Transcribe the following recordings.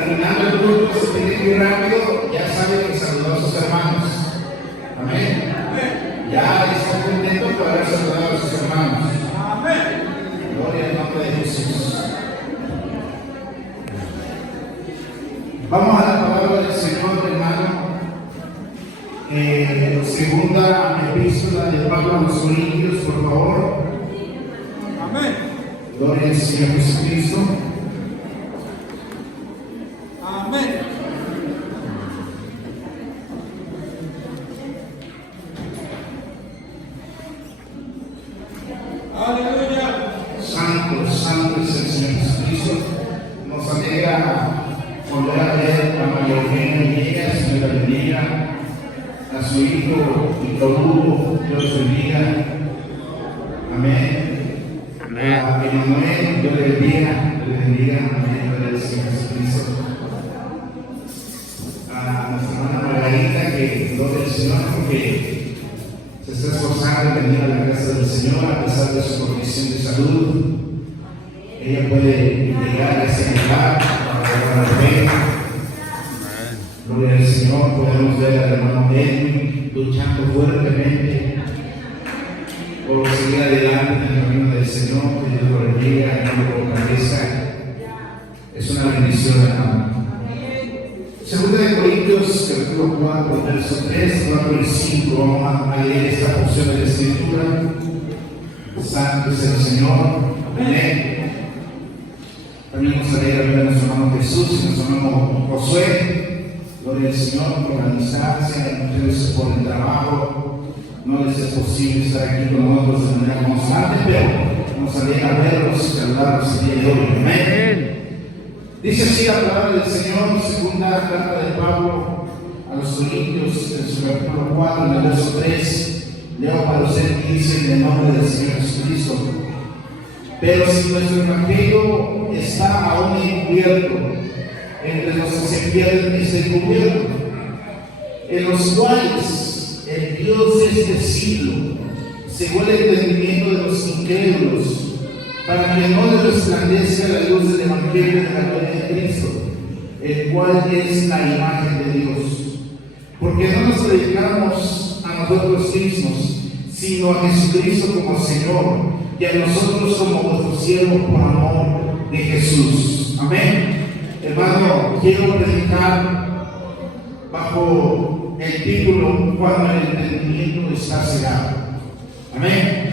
terminando el culto, se tiene que ir rápido, ya sabe que saludó a sus hermanos. Amén. Ya está contento por haber saludado a sus hermanos. Gloria al nombre de Jesús. Vamos a la palabra del Señor, hermano. Segunda epístola de Pablo a los Corintios, por favor. Amén. Gloria al Señor Jesucristo. Amén. Aleluya. Santo, santo es el Señor Jesucristo. Nos alegra volver a ver a María Eugenia Villegas, Señor la bendiga, a su hijo Víctor Hugo, Dios bendiga. Amén. A Emanuel, Dios le bendiga, amén, gloria al Señor Jesucristo. A nuestra hermana Margarita, que gloria al Señor, porque se está esforzando en venir a la casa del Señor a pesar de su condición de salud. Ella puede llegar a ese lugar para la fe. Gloria al Señor. Podemos ver al hermano Edwin luchando fuertemente por seguir adelante en el camino del Señor, que Dios lo bendiga, que Dios lo fortalezca. Es una bendición, hermano. Segunda de Corintios, capítulo 4, verso 3, 4 y 5. Vamos a leer esta porción de la Escritura. Santo es el Señor. Amén. También vamos a leer a nuestro hermano Jesús y nuestro hermano Josué. Gloria al Señor por la distancia, y muchas veces por el trabajo. No les es posible estar aquí con nosotros de manera constante, pero nos alegra verlos y saludarlos el día de hoy. Amén. Dice así la palabra del Señor, segunda carta de Pablo a los Corintios, en su capítulo 4, en el verso 3. Leo para usted que dice en el nombre del Señor Jesucristo. Pero si nuestro evangelio está aún encubierto, entre los que se pierden está encubierto, en los cuales el Dios de este siglo cegó el entendimiento de los incrédulos, para que no les resplandezca la luz del evangelio de la gloria de Cristo, el cual es la imagen de Dios. Porque no nos predicamos a nosotros mismos, sino a Jesucristo como Señor, y a nosotros como vuestros siervos por amor de Jesús. Amén. Hermano, quiero predicar bajo el título Cuando el entendimiento está cegado. Amén.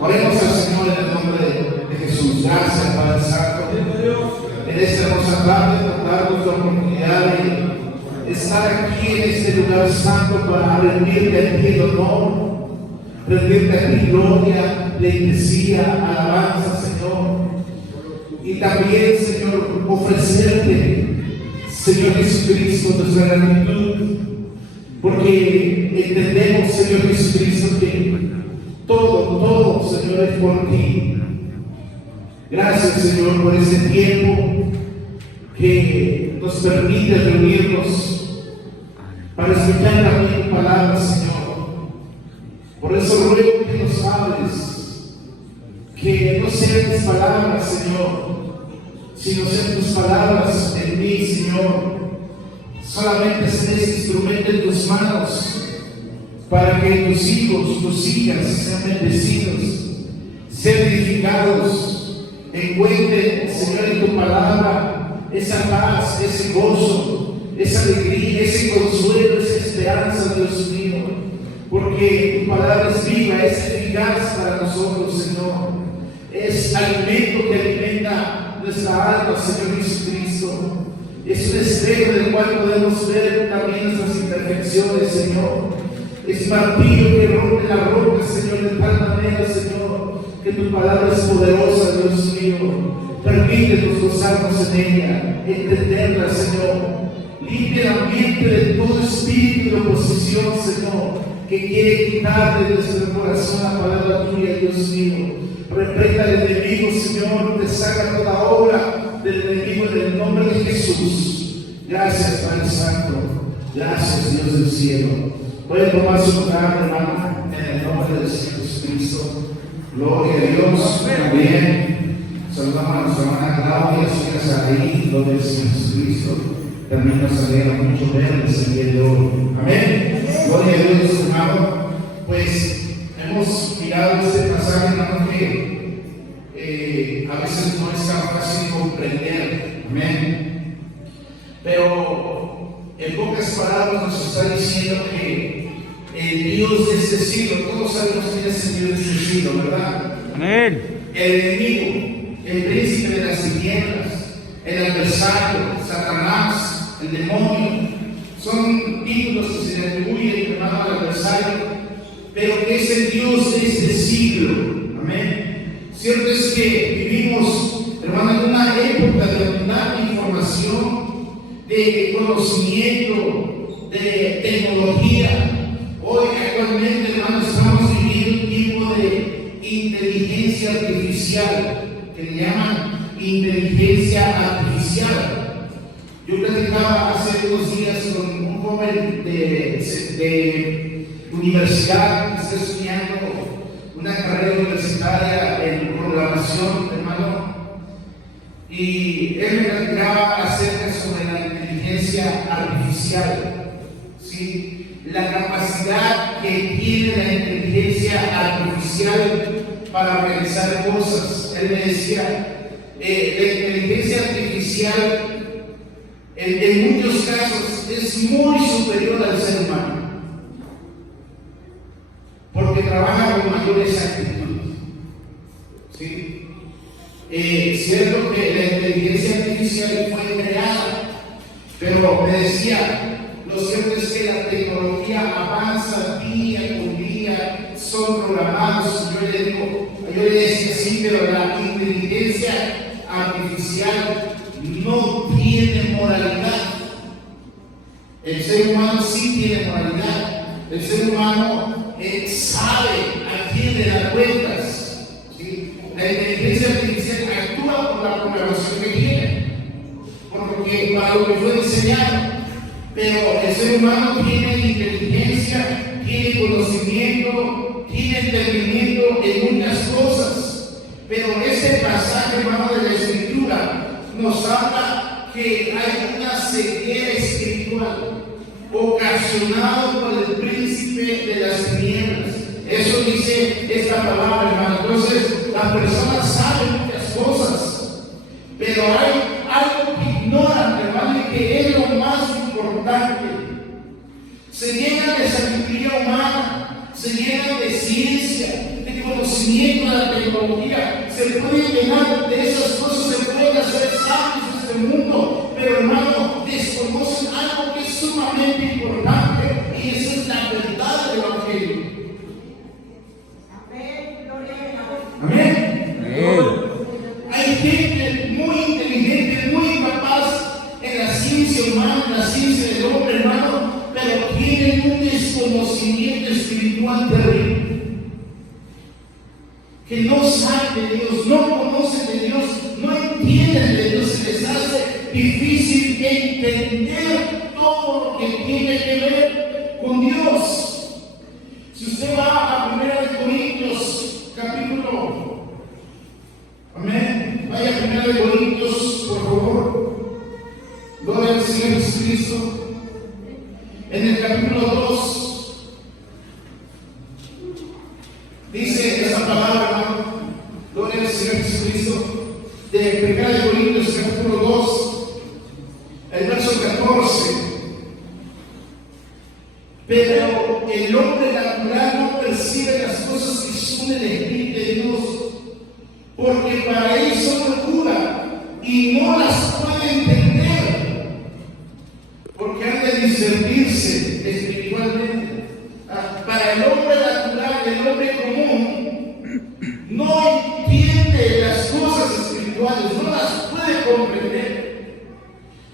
Oremos al Señor en el nombre de Jesús. Gracias, Padre Santo, en esta hermosa tarde, por darnos la oportunidad de estar aquí en este lugar santo para rendirte a ti el honor, rendirte a ti gloria, pleitesía, alabanza, Señor. Y también, Señor, ofrecerte, Señor Jesucristo, nuestra gratitud, porque entendemos, Señor Jesucristo, que todo, Señor, es por ti. Gracias, Señor, por ese tiempo que nos permite reunirnos para escuchar también tu palabra, Señor. Por eso ruego que nos hables, que no sean mis palabras, Señor, sino sean tus palabras en mí, Señor. Solamente ser este instrumento en tus manos, para que tus hijos, tus hijas sean bendecidos, sean edificados, encuentren, Señor, en tu palabra esa paz, ese gozo, esa alegría, ese consuelo, esa esperanza, Dios mío, porque tu palabra es viva, es eficaz para nosotros, Señor. Es alimento que alimenta nuestra alma, Señor Jesucristo. Es un espejo del cual podemos ver también nuestras imperfecciones, Señor. Es martillo que rompe la roca, Señor, de tal manera, Señor, que tu palabra es poderosa, Dios mío. Permítenos gozarnos en ella, entenderla, Señor. Limpia el ambiente de todo espíritu de oposición, Señor, que quiere quitar de nuestro corazón la palabra tuya, Dios mío. Reprenda al enemigo, Señor, deshaga toda obra del enemigo en el nombre de Jesús. Gracias, Padre Santo. Gracias, Dios del cielo. Pueden tomar su lugar, hermano, en el nombre del Señor Jesucristo. Gloria a Dios. También Saludamos a nuestra hermana Claudia, su casa ahí, gloria al Señor Jesucristo. También nos alegra mucho verles el día de hoy. Amén. Gloria a Dios, hermano. Pues hemos mirado este pasaje, hermano, que a veces no es tan fácil comprender. Amén. Pero en pocas palabras nos está diciendo que el Dios de este siglo, todos sabemos quién es el Dios de este siglo, ¿verdad? Amén. El enemigo, el príncipe de las tinieblas, el adversario, Satanás, el demonio, son títulos que se le atribuyen, hermano, al adversario, pero que es el Dios de este siglo. Amén. Cierto es que vivimos, hermano, en una época de abundante información, de conocimiento, de tecnología. Hoy actualmente, hermano, estamos viviendo un tipo de inteligencia artificial, que le llaman inteligencia artificial. Yo platicaba hace unos días con un joven de universidad que está estudiando una carrera universitaria en programación, hermano, y él me platicaba acerca sobre la inteligencia artificial, ¿sí? La capacidad que tiene la inteligencia artificial para realizar cosas. Él me decía, la inteligencia artificial en muchos casos es muy superior al ser humano, porque trabaja con mayor exactitud. ¿Sí? Cierto que la inteligencia artificial fue creada, pero me decía, lo cierto es que la tecnología avanza día con día, son programados. Yo le decía sí, pero la inteligencia artificial no tiene moralidad. El ser humano sí tiene moralidad. El ser humano sabe a quién le da cuentas. ¿Sí? La inteligencia artificial actúa por la programación que tiene, porque para lo que fue diseñado. Pero el ser humano tiene inteligencia, tiene conocimiento, tiene entendimiento en muchas cosas. Pero este pasaje, hermano, de la Escritura nos habla que hay una ceguera espiritual ocasionada por el príncipe de las tinieblas. Eso dice esta palabra, hermano. Entonces, la persona sabe muchas cosas, pero hay algo que ignoran, hermano, y que es lo más importante. Se llenan de sabiduría humana, se llenan de ciencia, de conocimiento de la tecnología, se pueden llenar de esas cosas, se pueden hacer sabios en este mundo, pero hermano, desconocen algo que es sumamente importante, y esa es la verdad del Evangelio. Amén. Hay gente muy inteligente, muy capaz en la ciencia humana, en la ciencia del hombre, hermano, pero tienen un desconocimiento espiritual terrible. Que no saben de Dios, no conocen de Dios, no entienden de Dios, se les hace difícil entender todo lo que tiene que ver con Dios. Si usted va a 1 Corintios, capítulo, amén, vaya a 1 Corintios, por favor, gloria al Señor Jesucristo. En el capítulo 2, dice esa palabra, hermano, gloria al Señor Jesucristo, de 1 Corintios, capítulo 2, el verso 14. Pero el hombre natural no percibe las cosas que son del Espíritu de Dios, porque para él son locura y no las puede entender, porque han de discernirse espiritualmente. Para el hombre natural, el hombre común, no entiende las cosas espirituales, no las puede comprender,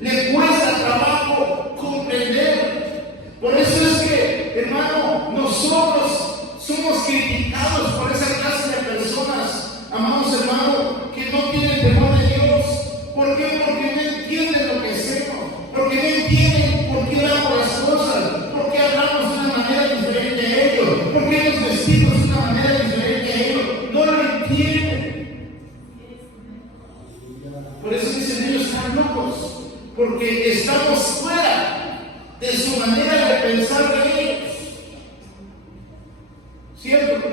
le cuesta trabajo comprender. Por eso es que, hermano, nosotros somos criticados por esa clase de personas, amados hermanos, que no tienen temor de Dios. ¿Por qué? Porque no entienden lo que hacemos, porque no entienden por qué damos las cosas, por qué hablamos de una manera diferente a ellos, por qué nos vestimos de una manera diferente a ellos. No lo entienden. porque estamos fuera de su manera de pensar de ellos. ¿Cierto?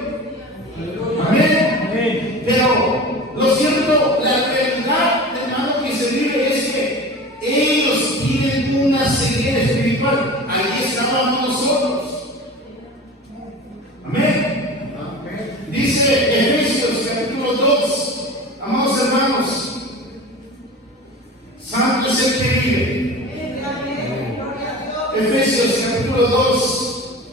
Amén. Pero lo cierto, la realidad, hermano, que se vive es que ellos tienen una ceguera espiritual. Ahí estábamos nosotros. Amén. Dice Efesios capítulo 2, amados hermanos, santo es el que vive. Efesios capítulo 2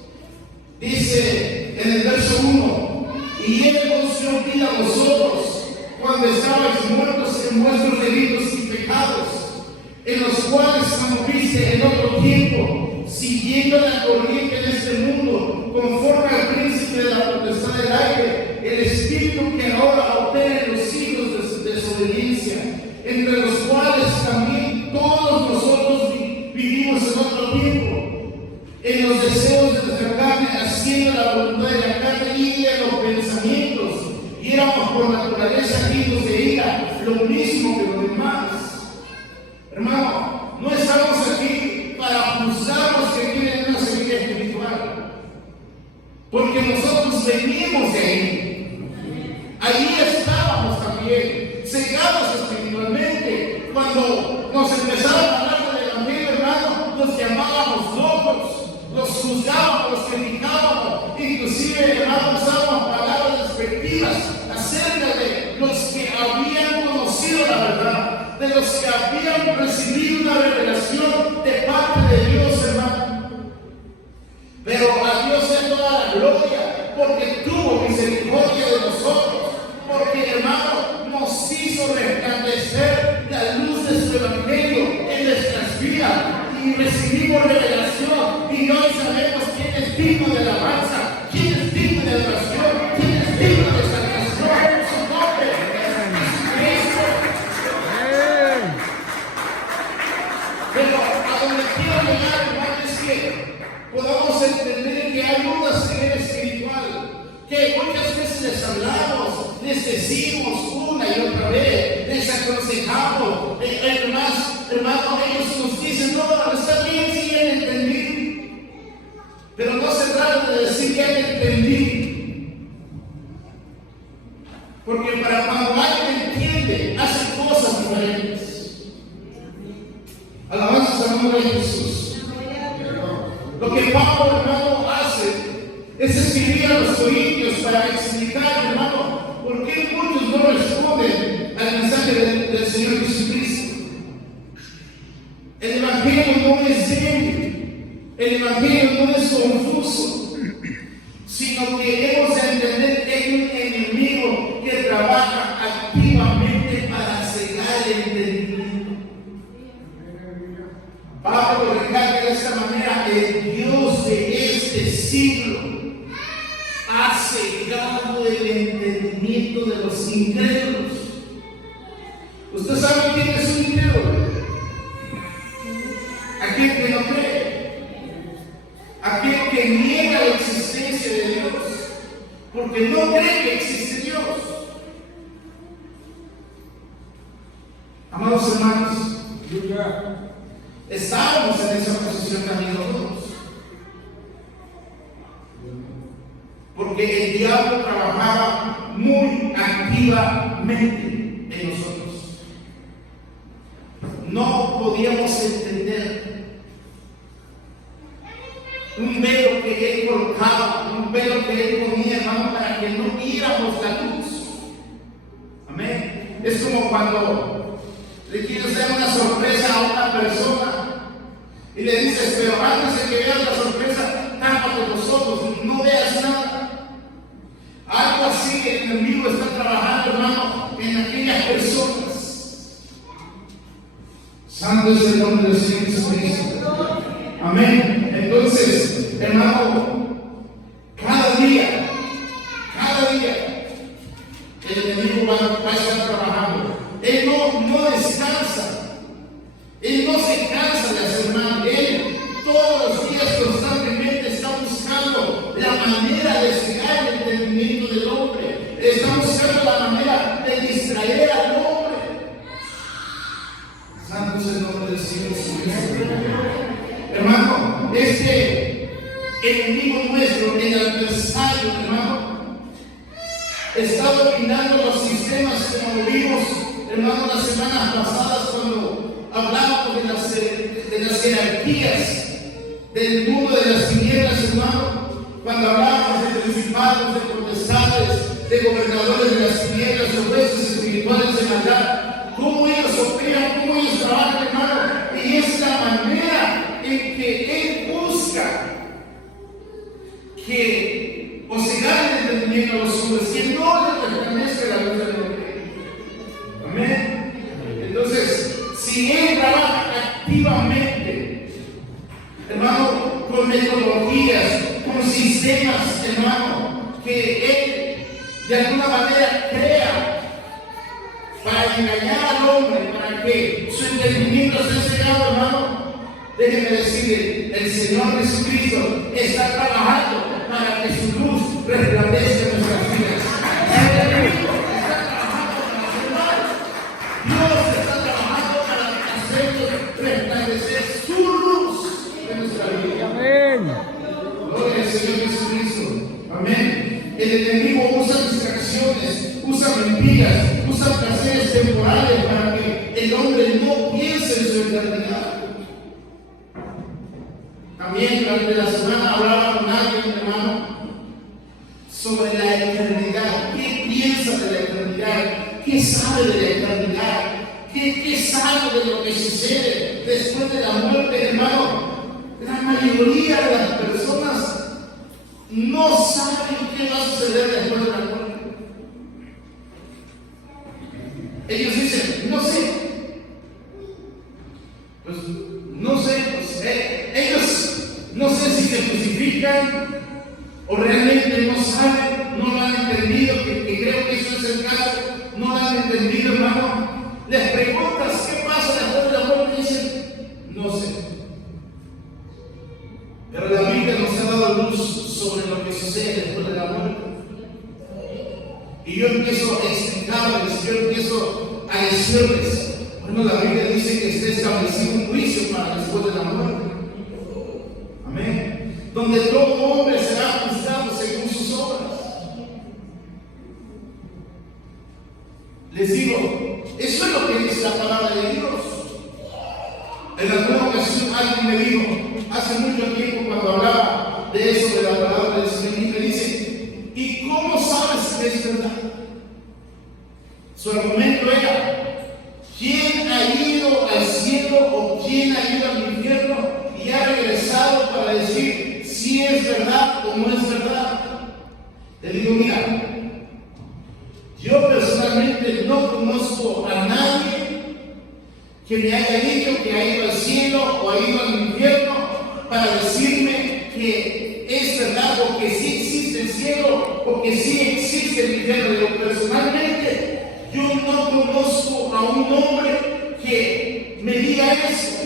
dice en el verso 1: y Él nos dio vida a vosotros cuando estabais muertos en vuestros delitos y pecados, en los cuales anduviste en otro tiempo, siguiendo la corriente de este mundo, conforme al príncipe de la potestad del aire, el espíritu que ahora opera en los hijos de desobediencia, entre los cuales también todos nosotros vivimos en otro tiempo, en los deseos de nuestra carne, haciendo la voluntad de la carne y de los pensamientos, y éramos por naturaleza hijos de ira, lo mismo que los demás. Hermano, no estamos aquí para juzgar los que tienen una ceguera espiritual, porque nosotros venimos de ahí. Ahí estábamos también, cegados espiritualmente. Cuando nos empezaron a hablar del evangelio, hermano, nos llamábamos locos, los juzgábamos, los criticábamos, inclusive, hermano, usábamos palabras despectivas acerca de los que habían conocido la verdad, de los que habían recibido una revelación de parte de Dios, hermano. Pero a Dios es toda la gloria, porque tuvo misericordia de nosotros, porque, hermano, nos hizo resplandecer la luz de su evangelio en nuestras vidas, y recibimos revelación, y hoy sabemos quién es digno de alabanza, quién es digno de adoración, quién es digno de salvación, su nombre, Jesucristo. Pero a donde quiero llegar, hermano, es que podamos entender que hay una ceguera espiritual, que muchas veces les hablamos, les decimos una y otra vez, les aconsejamos, hermano, ellos nos dicen: no, está bien, sí han entendido, pero no se trata de decir que han entendido, porque para cuando alguien entiende, hace cosas diferentes. Alabanza al nombre de Jesús. Lo que Pablo, hermano, hace es escribir a los corintios para explicar, hermano, por qué muchos no responden al mensaje del Señor Jesucristo. El evangelio no es débil, el evangelio no es confuso, sino que hemos de entender que hay un enemigo que trabaja activamente para cegar el entendimiento. Pablo recalca de esta manera: el Dios de este siglo ha cegado el entendimiento de los incrédulos. ¿Usted sabe quién es un incrédulo? Aquel que no cree, aquel que niega la existencia de Dios, porque no cree que existe Dios. Amados hermanos, estábamos en esa posición también nosotros, porque el diablo trabajaba muy activamente en nosotros. No podíamos entender un velo que él colocaba, un velo que él ponía, hermano, para que no viéramos la luz. Amén. Es como cuando le quieres dar una sorpresa a una persona y le dices: pero antes de que veas la sorpresa, tápate los ojos, no veas nada. Algo así el enemigo está trabajando, hermano, en aquellas personas. Santo es el nombre del Señor Jesucristo. Amén. Entonces, hermano, cada día, el enemigo va a estar trabajando. Él no descansa. Él no se cansa de hacer mal. Él todos los días constantemente está buscando la manera de cegar el entendimiento del hombre. Está buscando la manera de distraer al hombre. Santo es el nombre del Señor. este enemigo nuestro, el adversario, hermano, está dominando los sistemas, como lo vimos, hermano, las semanas pasadas cuando hablábamos de las jerarquías del mundo de las tinieblas, hermano, cuando hablábamos de principados, de potestades, de gobernadores de las tinieblas, de jueces espirituales de maldad, cómo ellos operan, cómo ellos trabajan, hermano, y es la manera en que Él busca que o se gane el entendimiento a los hombres, que no les pertenezca la luz de Dios. Amén. Entonces, si Él trabaja activamente, hermano, con metodologías, con sistemas, hermano, que Él de alguna manera crea para engañar al hombre, para que su entendimiento sea cegado, hermano, déjenme decirle, el Señor Jesucristo está trabajando para que su luz resplandezca en nuestras vidas. El enemigo está trabajando para hacer mal. Dios está trabajando para hacernos resplandecer su luz en nuestra vida. Amén. Gloria al Señor Jesucristo. Amén. El enemigo usa distracciones, usa mentiras, usa placeres temporales para que el hombre no piense en su eternidad. También durante la semana hablaba con alguien, hermano, sobre la eternidad. ¿Qué piensa de la eternidad? ¿Qué sabe de la eternidad? ¿Qué sabe de lo que sucede después de la muerte, hermano? La mayoría de las personas no saben qué va a suceder después de la muerte. Ellos dicen, no sé. Pues no sé, pues, ellos no sé si se justifican o realmente no saben, no lo han entendido, que creo que eso es el caso, no lo han entendido, hermano. Les preguntas qué pasa después de la muerte y dicen, no sé. Pero la Biblia nos ha dado luz sobre lo que sucede después de la muerte. Y yo empiezo a explicarles, yo empiezo a decirles, bueno, la Biblia dice que está establecido un juicio para después de la muerte. Amén. Donde todo hombre será juzgado según sus obras. Les digo, eso es lo que dice la palabra de Dios. En alguna ocasión alguien me dijo, hace mucho tiempo cuando hablaba de eso, de la palabra del Señor, y me dice, ¿y cómo sabes que es verdad? Su argumento era, ¿quién ha ido al cielo o quién ha ido al infierno y ha regresado para decir si es verdad o no es verdad? Le digo, mira, yo personalmente no conozco a nadie que me haya dicho que ha ido al cielo o ha ido al infierno para decirme que es verdad o que sí existe el cielo o que sí existe el infierno. Yo personalmente, yo no conozco a un hombre que me diga eso.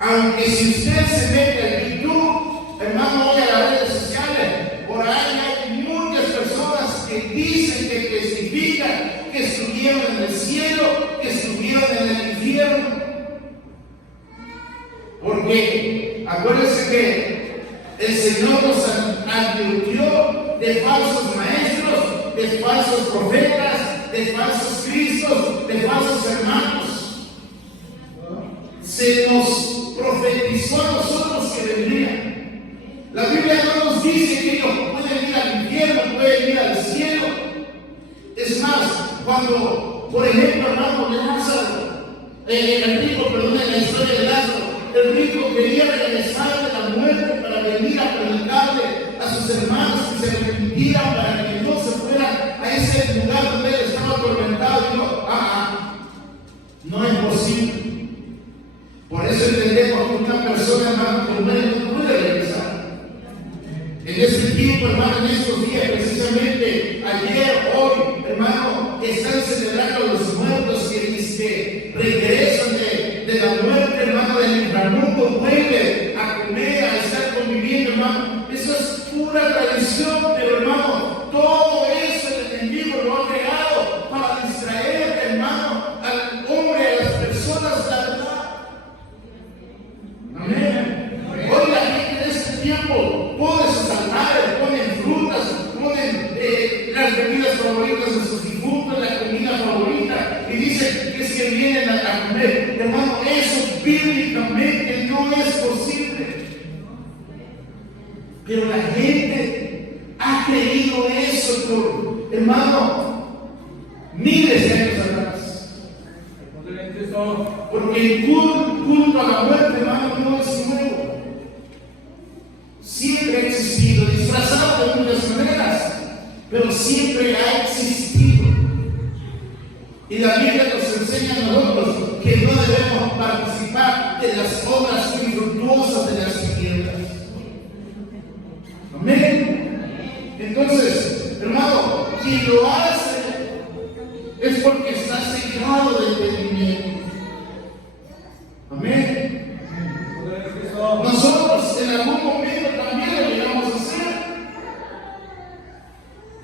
Aunque si usted se mete al YouTube, hermano, hoy a las redes sociales, por ahí hay muchas personas que dicen, que testifican que estuvieron en el cielo, que estuvieron en el infierno. Porque acuérdense que el Señor nos advirtió de falsos maestros, de falsos profetas, de falsos cristos, de falsos hermanos. Se nos profetizó a nosotros que vendrían. La Biblia no nos dice que ellos pueden ir al infierno, pueden ir al cielo. Es más, cuando, por ejemplo, hermano, de Lázaro, en la historia de Lázaro, el rico quería regresar de la muerte para venir a predicarle a sus hermanos que se arrepintieran para que no se fueran a ese lugar donde él estaba atormentado. Y dijo, no es posible. Por eso entendemos que una persona, hermano, que muere no puede regresar. En ese tiempo, hermano, en estos días, precisamente ayer, hoy, hermano, están celebrando a los muertos que regresan de la muerte, hermano, del inframundo, vuelven a comer, a estar conviviendo, hermano. Eso es pura tradición, pero hermano, todo eso el enemigo lo ha creado para distraer, hermano, al hombre, a las personas, la verdad. Amén. bíblicamente no es posible. Pero la gente ha creído eso por, hermano, miles de años atrás. Porque el culto a la muerte, hermano, no es nuevo. Siempre ha existido, disfrazado de muchas maneras, pero siempre ha existido. Y la Biblia nos enseña a nosotros que no debemos participar de las obras infructuosas de las tinieblas. Amén. Entonces, hermano, quien lo hace es porque está cegado de entendimiento. Amén. Nosotros en algún momento también lo llegamos a hacer.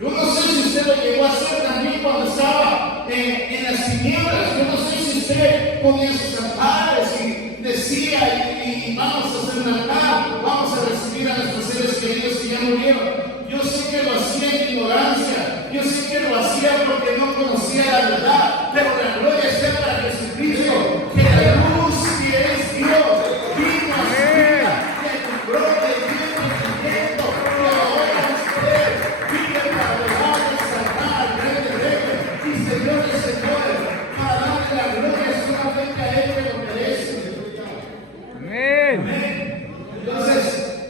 Yo no sé si usted lo llegó a hacer también cuando estaba en las tinieblas. Yo no sé si usted ponía sus altares y decía y vamos a hacer un altar, vamos a recibir a nuestros seres queridos que ya murieron. Yo sé que lo hacía en ignorancia, yo sé que lo hacía porque no conocía la verdad, pero la gloria está para Jesucristo, que la luz que es Dios vino a su vida, que compró de Dios Jesucristo, que ahora usted vive para dejar de salvar al Rey de Reyes y Señor de Señores, para darle la gloria solamente a Él que lo merece. Amén. Entonces,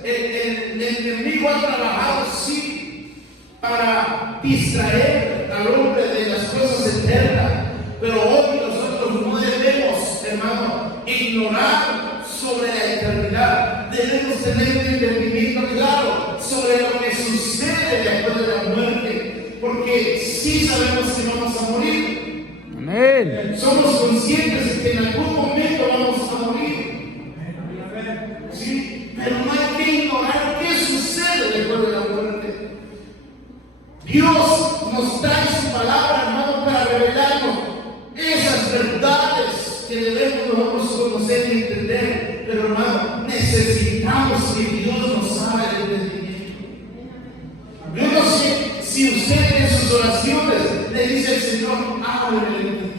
el enemigo ha trabajado, sí, para distraer al hombre de las cosas eternas, pero hoy nosotros no debemos, hermano, ignorar sobre la eternidad. Debemos tener un entendimiento claro sobre lo que sucede después de la muerte, porque sí sabemos que vamos a morir. Amén. Somos conscientes de que en algún momento vamos a morir. Sí, pero no hay que ignorar qué sucede después de la muerte. Dios nos da su palabra, hermano, para revelarnos esas verdades que debemos nosotros conocer y entender. Pero, hermano, necesitamos que Dios nos haga el entendimiento. Yo no sé si usted en sus oraciones le dice al Señor, ábreme el entendimiento.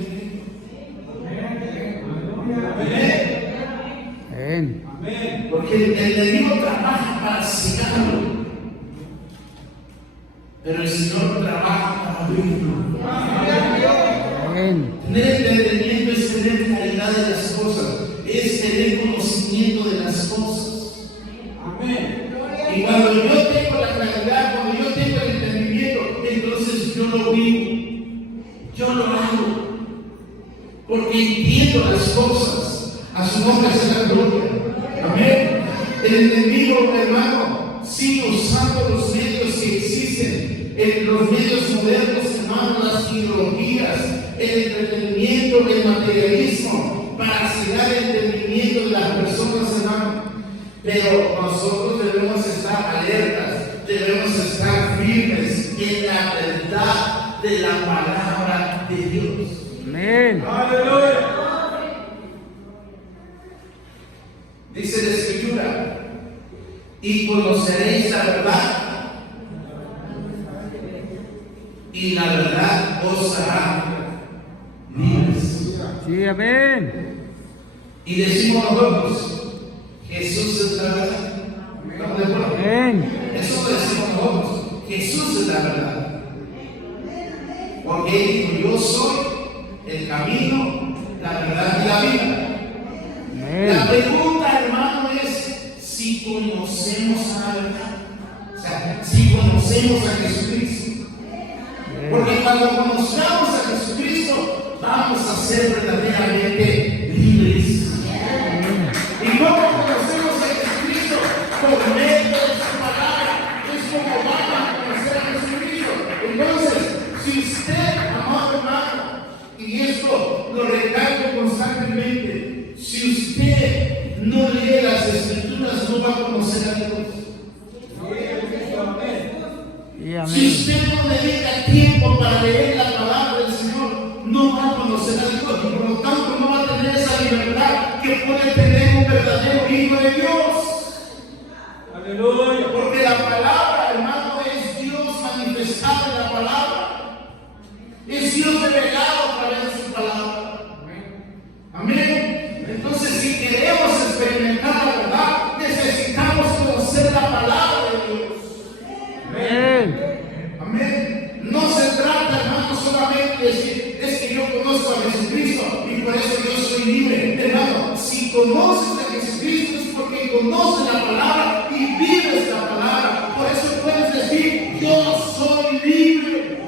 Amén. Amén. Porque el enemigo trabaja para cegarlo, pero el Señor trabaja para abrirlo. Amén. Tener entendimiento es tener claridad de las cosas, es tener conocimiento de las cosas. Amén. Y cuando yo tengo la claridad, cuando yo tengo el entendimiento, entonces yo lo vivo, yo lo hago, porque entiendo las cosas. A su nombre sea la gloria. Amén. El enemigo, hermano, sigue usando los medios que existen, los medios modernos, hermano, las ideologías, el entretenimiento, el materialismo, para cegar el entendimiento de las personas, hermano. Pero nosotros debemos estar alertas, debemos estar firmes en la verdad de la palabra de Dios. Amén. Aleluya. Dice la Escritura, y conoceréis la verdad, y la verdad os hará libres. Sí, amén. Y decimos nosotros, Jesús es la verdad. ¿Estamos de acuerdo? Amén. Eso lo decimos nosotros, Jesús es la verdad. Porque Él dijo, yo soy el camino, la verdad y la vida. La pregunta, hermano, es si conocemos a la verdad. O sea, si conocemos a Jesucristo. Porque cuando conozcamos a Jesucristo, vamos a ser verdaderamente libres. ¿Y cómo conocemos a Jesucristo? Por medio de su palabra. Es como vamos a conocer a Jesucristo. Entonces, si usted, amado hermano, y esto lo recalco constantemente, si usted no lee las Escrituras, no va a conocer a Dios. Si usted no dedica tiempo para leer la palabra del Señor, no va a conocer a Dios y por lo tanto no va a tener esa libertad que puede tener un verdadero hijo de Dios. Aleluya. Porque la palabra, hermano, es Dios manifestado en la palabra. Es Dios revelado a través de su palabra. Amén. Entonces, si queremos si conoces a Jesucristo es porque conoces la palabra y vives la palabra. Por eso puedes decir, yo soy libre.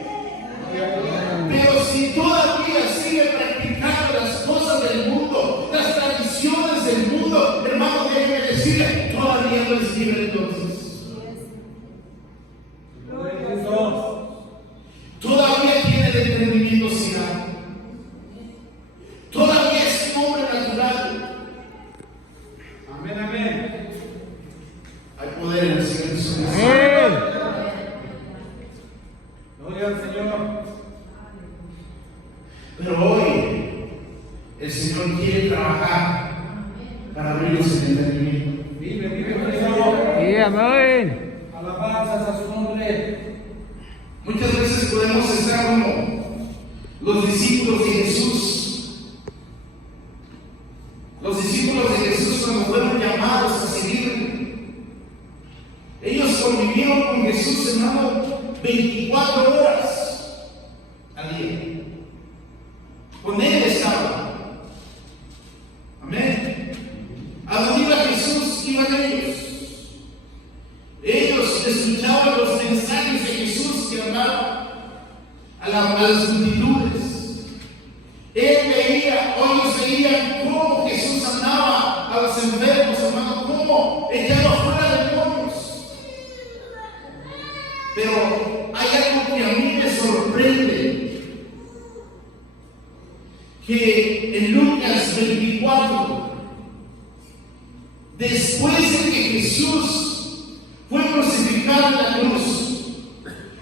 Pero si todavía sigue practicando las cosas del mundo, las tradiciones del mundo, hermano, déjeme decirle, todavía no es libre entonces. Todavía tiene el entendimiento cegado. Todavía es un hombre natural. Amén, amén. Hay poder en el Señor Jesús. Gloria al Señor. Pero hoy el Señor quiere trabajar para abrirnos el entendimiento. Vive, vive, Señor. Sí, amén. Alabanzas a su nombre. Muchas veces podemos estar como los discípulos de Jesús. Los discípulos de Jesús cuando fueron llamados a seguir, ellos convivieron con Jesús, hermano, 24 horas al día. Con Él estaban. Amén. A donde iba Jesús, iban ellos. Ellos escuchaban los mensajes de Jesús que hablaba a las multitudes. Ellos veían cómo Jesús sanaba a los enfermos, hermano, cómo echaba fuera demonios. Pero hay algo que a mí me sorprende, que en Lucas 24, después de que Jesús fue crucificado en la cruz,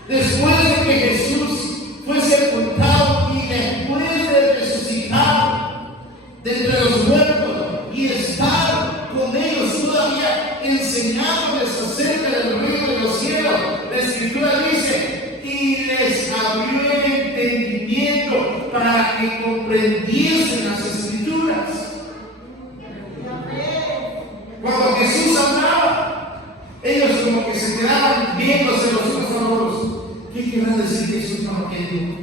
después de que Jesús fue sepultado y después de resucitar de entre los muertos y estar con ellos todavía enseñándoles acerca del reino de los cielos, la Escritura dice, y les abrió el entendimiento para que comprendiesen las Escrituras. Cuando Jesús hablaba, ellos como que se quedaban viéndose los unos a los otros. ¿Qué querrá decir Jesús con lo que dijo?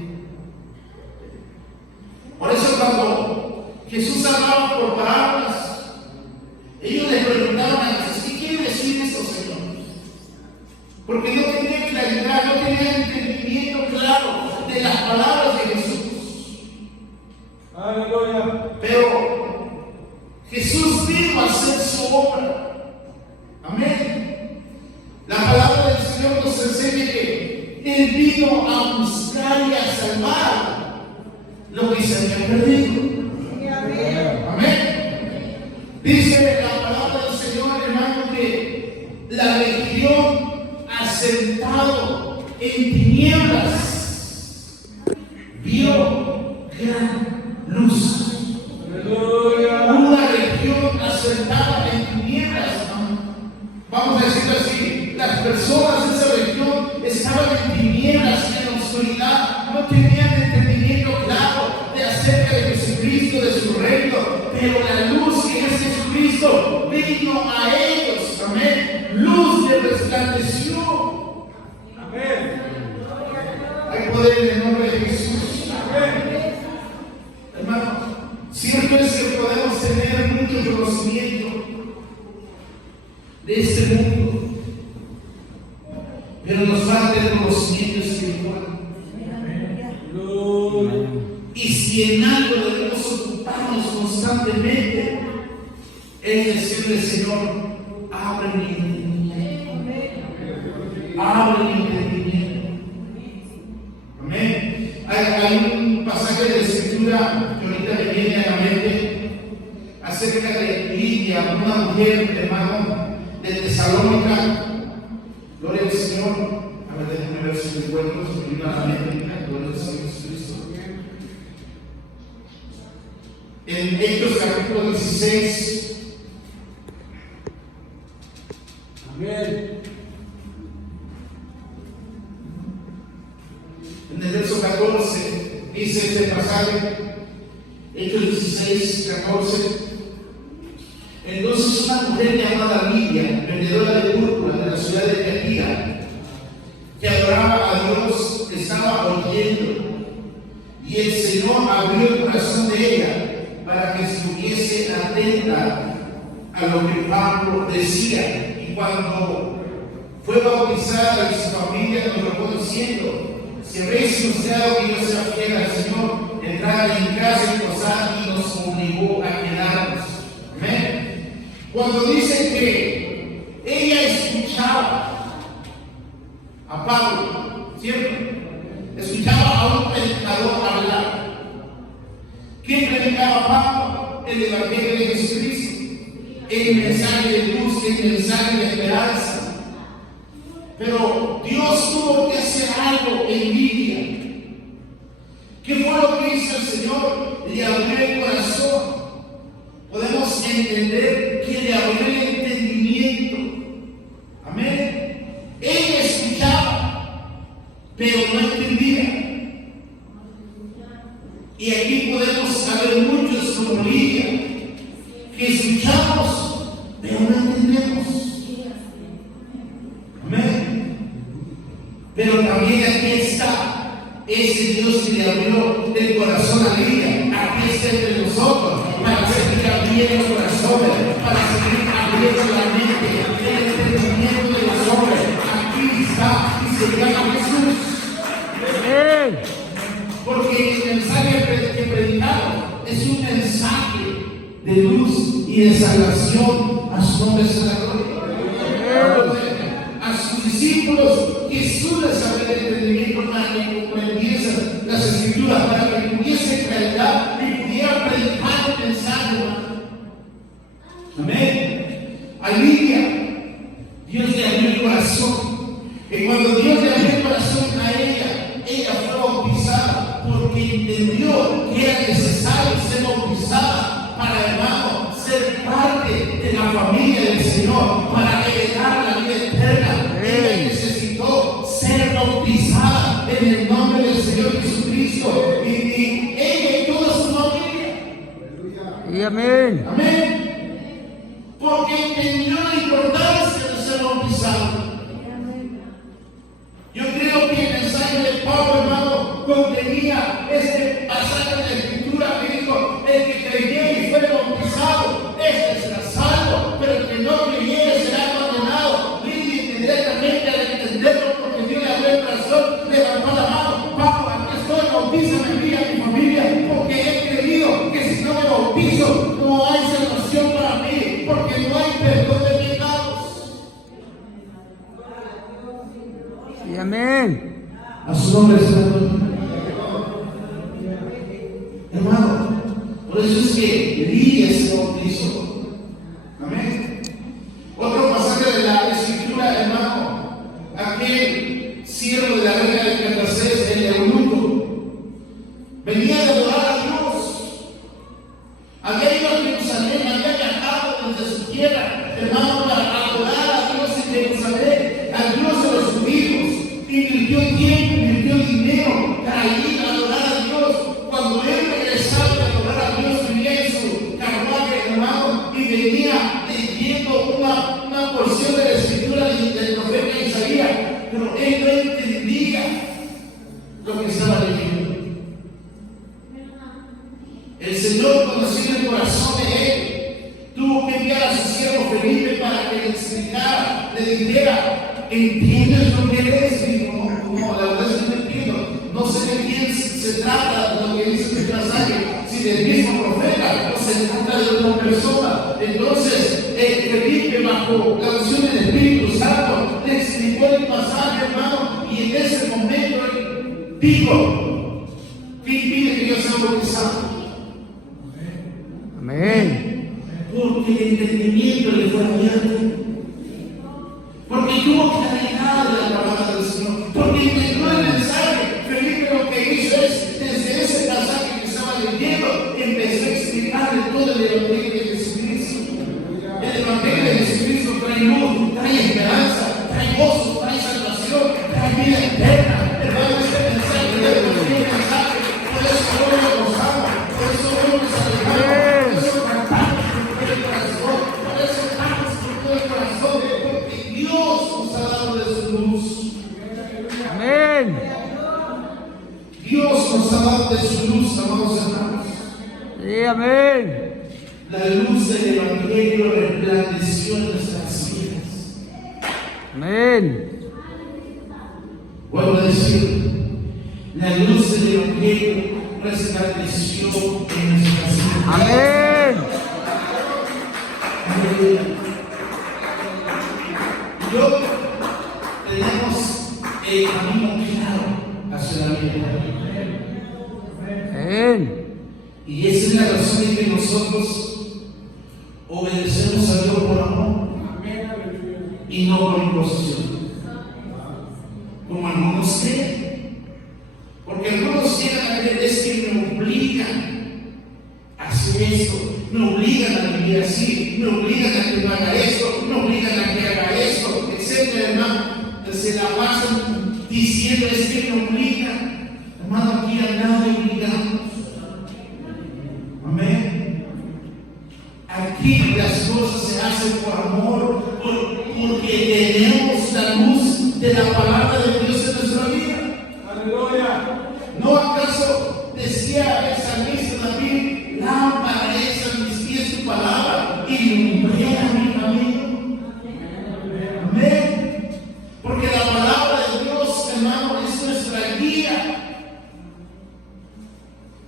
Por eso cuando Jesús hablaba por parábolas, ellos le preguntaban a Jesús, ¿qué quiere decir esto, Señor? Porque no tenían claridad, no tenían entendimiento claro de las palabras de Jesús. Aleluya. Pero Jesús vino a hacer su obra. Amén. La palabra del Señor nos enseña que Él vino a buscar y a salvar lo que se había perdido. Amén. Dice la palabra del Señor, hermano, que la región asentado en tinieblas vio gran luz. Aleluya. Una región asentada en tinieblas. Vamos a decirlo así, las personas de esa región estaban en tinieblas y en la oscuridad, no tenían entendimiento claro de acerca de Jesucristo, de su reino, pero la luz que es Jesucristo vino a ellos. Amén. Luz que resplandeció. Amén. Hay poder en el nombre de Jesús. Amén. Hermano, cierto es que podemos tener mucho conocimiento de este mundo, pero nos falta el conocimiento espiritual. Y si en algo debemos ocuparnos constantemente, es decirle, Señor, abre mi entendimiento. Abre mi entendimiento. Amén. Hay un pasaje de la Escritura que ahorita me viene a la mente acerca de Lidia, una mujer, hermano, de Tesalónica. Gloria al Señor. A ver, déjenme ver si me encuentro, si me viene a la mente. Gloria al Señor Jesucristo. En Hechos capítulo 16. Amén. En el verso 14 dice este pasaje, Hechos 16, 14. Entonces una mujer llamada Lidia, vendedora de púrpura de la ciudad de Tiatira, que adoraba a Dios, estaba oyendo, y el Señor abrió el corazón de ella para que estuviese atenta a lo que Pablo decía. Y cuando fue bautizada y su familia nos lo fue diciendo: si habéis mostrado que yo sea fiel al Señor, entrad en casa y posad, y nos obligó a quedarnos. Amén. Cuando dice que ella escuchaba a Pablo, ¿cierto? Escuchaba a un predicador hablar. ¿Quién predicaba Pablo? El Evangelio de Jesucristo, el mensaje de luz, el mensaje de esperanza. Pero Dios tuvo que hacer algo en Lidia. ¿Qué fue lo que hizo el Señor? Le abrió el corazón. Podemos entender que le abrió el entendimiento. Amén. Ella escuchaba, pero no entendía. Y aquí podemos saber muchos como Lidia, que escuchamos, pero no entendemos. Amén. Pero también aquí está ese Dios que le abrió el corazón a Lidia. Aquí está entre nosotros para seguir abriendo el corazón, para seguir abriendo la mente, el entendimiento de los hombres. Aquí está y se llama Jesús. Amén. Porque el mensaje que predicamos es un mensaje de luz y de salvación. A su nombre sea la gloria. A sus discípulos Jesús les abrió el entendimiento para que comprendiesen las Escrituras, para que tuviesen claridad y pudieran predicar el mensaje. Amén. A Lidia Dios le abrió el corazón, y cuando Dios le abrió el corazón a ella fue bautizada porque entendió que era necesario ser bautizada para, hermano, ser parte de la familia del Señor, para heredar la vida eterna. Ella necesitó ser bautizada en el nombre del Señor Jesucristo, y ella y toda su familia. Y amén. Amén. Porque entendió la importancia de ser bautizado. Yo creo que el mensaje de Pablo, hermano, contenía este pasaje de la Escritura que dijo: el que creyere y fuere bautizado, este será salvo, pero el que no creyere será condenado. Lidia inmediatamente al entenderlo, porque Dios le abrió el corazón, levantó la mano: Pablo, aquí estoy, bautízame a mí y a mi familia, porque he creído que si no me bautizo no hay salvación para mí, porque no hay perdón de pecados. Y amén. A su nombre sea la gloria. Hermano, por eso es que Lidia se bautizó. Amén. Otro pasaje de la Escritura, hermano, aquel siervo de la reina de Candaces, el eunuco, venía de adorar a Dios. Había ido a Jerusalén, había viajado desde su tierra, hermano, para adorar a Dios en Jerusalén, al Dios de los judíos. Invirtió tiempo, invirtió dinero para ir a adorar a Dios. Cuando él regresaba de adorar a Dios, venía en su carruaje, hermano, y venía leyendo una porción de la Escritura del profeta Isaías, pero él no entendía lo que estaba leyendo. El Señor, conociendo el corazón de él, tuvo que enviar a su siervo Felipe para que le explicara, le dijera: ¿entiendes lo que es? Y no, la verdad es que no entiendo. No sé de quién se trata lo que dice este pasaje, si del mismo profeta o se trata de otra persona. Entonces, Felipe, bajo la unción del Espíritu Santo, le explicó el pasaje, hermano, y en ese momento él dijo: ¿qué impide que yo sea bautizado? Amén. Porque el entendimiento le fue abierto. Porque tuvo claridad de la palabra del Señor. Porque entendió el mensaje. Felipe lo que hizo es, desde ese pasaje que estaba leyendo, empezó a explicarle todo el Evangelio de Jesucristo. El Evangelio de Jesucristo trae luz, trae esperanza, trae gozo, trae salvación, trae vida eterna. Hermano, este mensaje es un mensaje. Por eso hoy lo gozamos, por eso hoy nos alegramos, por eso cantamos con todo el corazón, por eso cantamos con todo el corazón, porque Dios nos ha dado de su luz. Amén. Dios nos ha dado de su luz, amados hermanos. Y amén. Amén. Vuelvo a decir, la luz del Evangelio restableció en nuestras vidas. Amén. Yo tenemos el camino claro hacia la vida. Amén. Y esa es la razón en que nosotros obedecemos a Dios por amor y no por imposición. Como algunos creen. Porque algunos llegan a creer es que me obligan a hacer esto, me obligan a vivir así, me obligan a que no haga esto, me obligan a que haga esto, etcétera, hermano. Se la pasan diciendo es que me obligan. Hermano, aquí a nadie obligamos. Amén. Aquí las cosas se hacen por amor, porque tenemos la luz de la palabra de Dios en nuestra vida. Aleluya. ¿No acaso decía el salmista David, lámpara es a mis pies tu palabra y lumbrera mi camino? Amén. Porque la palabra de Dios, hermano, es nuestra guía.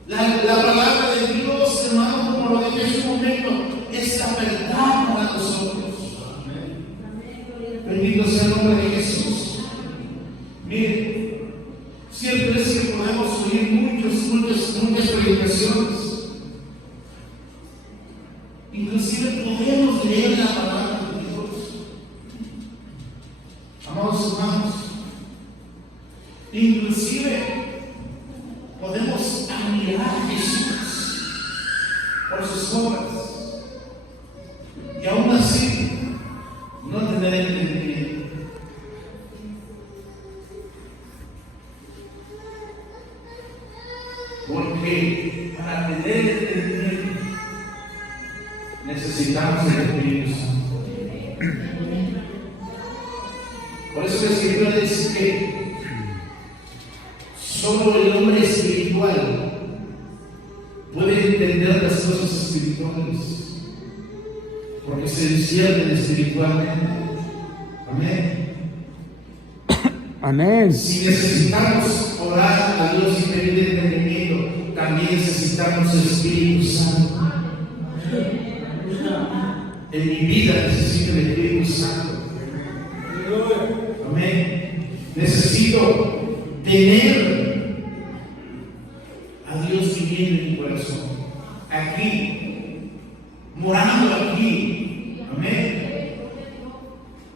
La palabra de Dios, hermano, como lo dije hace un momento, es la verdad para nosotros. Bendito sea el nombre de Jesús. Mire, siempre es que podemos oír muchas predicaciones. Inclusive podemos leer la palabra de Dios. Amados hermanos, inclusive podemos admirar a Jesús por sus obras y aún así no tener entendimiento. Porque para tener entendimiento necesitamos el Espíritu Santo. Por eso la Escritura dice que solo el hombre espiritual puede entender las cosas espirituales, porque se disciernen espiritualmente. Amén. Amén. Si necesitamos orar a Dios y pedir entendimiento, también necesitamos el Espíritu Santo. En mi vida necesito el Espíritu Santo. Amén. Necesito tener a Dios viviendo en mi corazón, aquí, morando aquí. Amén.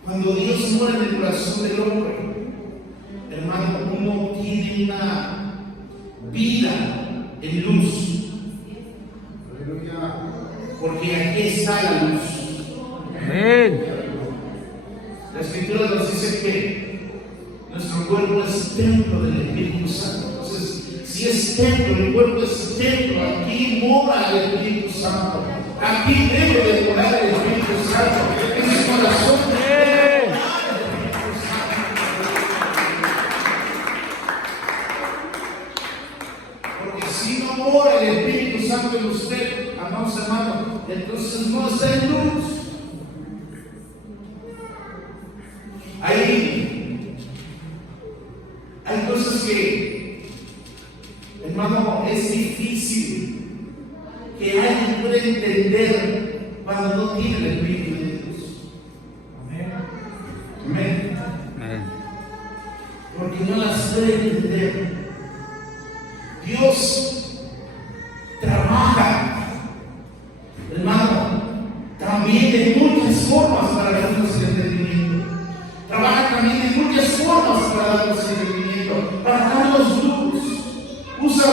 Cuando Dios mora en el corazón del hombre, hermano, uno tiene una vida en luz. Porque aquí está la luz. Amén. La Escritura nos dice que nuestro cuerpo es templo del Espíritu Santo. Entonces, si es templo, el cuerpo es templo, aquí mora el Espíritu Santo. Aquí debe de morar el Espíritu Santo. En el corazón debe morar el Espíritu Santo. Porque si no mora el Espíritu Santo en usted, amados hermanos, entonces no está en luz. Hay cosas que, hermano, es difícil que alguien pueda entender cuando no tiene el Espíritu de Dios. Amén. Amén. Amén. Porque no las puede entender. Dios trabaja, hermano, también de muchas formas para darnos el entendimiento. Trabaja también de muchas formas para darnos el entendimiento, para darnos luz. Usa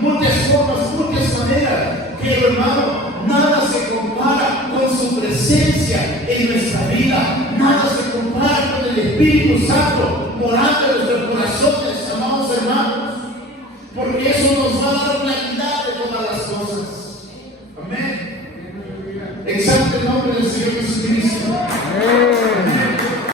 muchas formas, muchas maneras, que hermano, nada se compara con su presencia en nuestra vida. Nada se compara con el Espíritu Santo morando en nuestros corazones, amados hermanos. Porque eso nos va a dar claridad de todas las cosas. Amén. Exalte el nombre del Señor